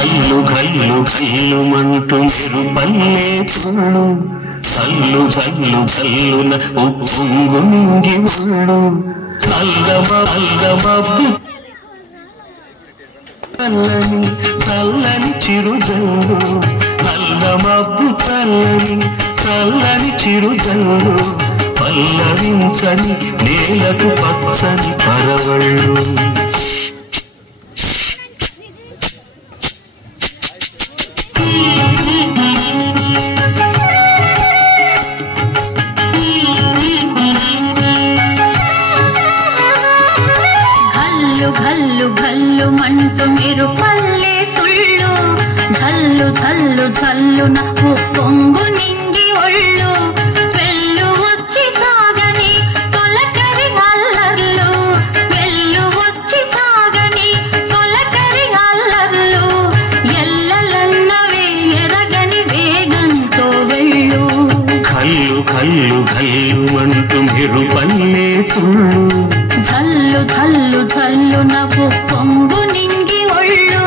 కల్లు కల్లు కల్లుమంటూ పల్లె తుళ్ళు చల్లు చల్లు చల్లున ఉప్పొంగు నింగి ఒళ్ళు అల్లమబ్బు చల్లని చల్లని చిరుజల్లు అల్లమబ్బు చల్లని చల్లని చిరుజల్లు పల్లవించని నేలకు పచ్చని పరవళ్ళు ఘల్లు ఘల్లు మంటూ మీరు పల్లె తుళ్ళు ఝల్లు ఝల్లు ఝల్లున ఉప్పొంగు నింగి ఒళ్ళు వెళ్ళు వచ్చి సాగని తొలకరి అల్లర్లు వెళ్ళు వచ్చి సాగని తొలకరి అల్లర్లు ఎల్లలన్నవే ఎరగని వేగంతో వెళ్ళు కల్లు కల్లు కల్లుమంటూ మీరు పల్లె తుళ్ళు ఝల్లు ఝల్లు ఝల్లు నవ్వు పొంగు నింగి ఒళ్ళు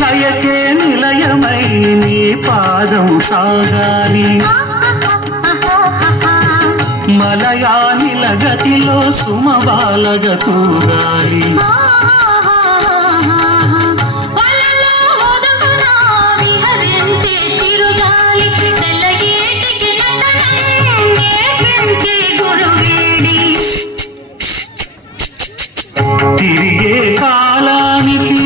లయకే నిలయమై నీ పాదం సాగాలి మలయానిల గతిలో సుమబాలగ తూగాలి తిరిగే కాలానికి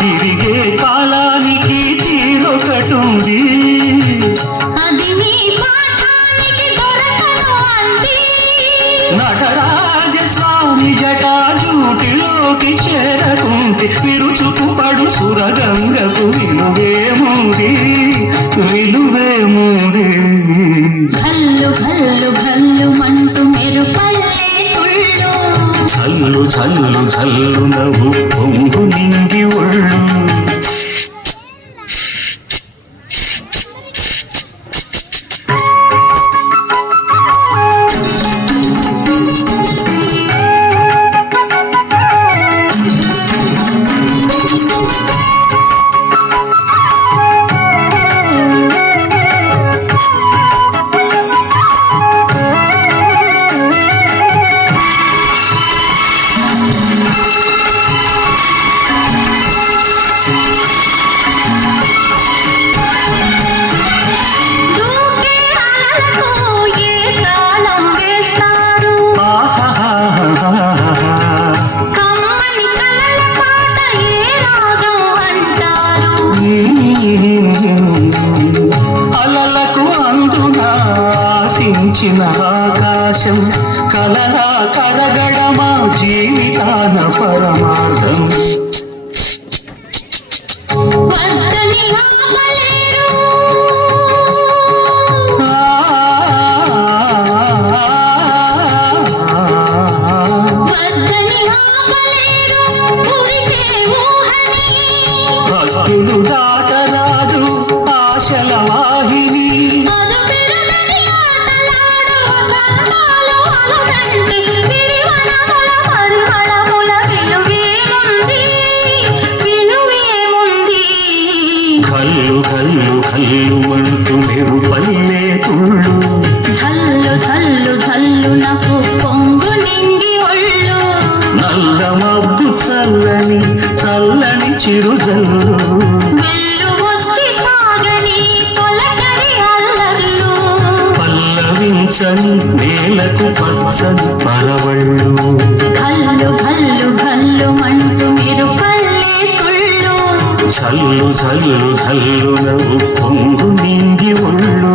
తిరిగే కాలానికి తీరొకటుంది అది నీ పాఠానికి దొరకను అంది నటరాజస్వామి జటాజూటిలోకి చేరకుంటే విరుచుకుపడు సురగంగకు విలువేముంది విలువేముంది ఘల్లు ఘల్లు ఘల్లు మంటూ మీరు పల్లె తుళ్ళు చల్లు చల్లు చల్లు నవ్వు పొంగు నింగి ఒళ్ళు అలలకు అందున ఆశించిన ఆకాశం కలలా కరగడమా జీవితాన పరమార్థం భక్తులు దాటరాదు ఆశల వాహిని కల్లు కల్లు కల్లుమంటూ మీరు పల్లె తుళ్ళు ఝల్లు ఝల్లు ఝల్లు నాకు పొంగు నింగి ఒళ్ళు నల్లమబ్బు చల్లని చల్లని చిరుజల్లు వెళ్ళు వచ్చి సాగని తొలకరి అల్లర్లు పల్లవించని నేలకు పచ్చని పరవళ్ళు ఘల్లు ఘల్లు ఘల్లు మంటూ మీరు పల్లె తుళ్ళు చల్లు చల్లు చల్లు నవ్వు పొంగు నింగి ఒళ్ళు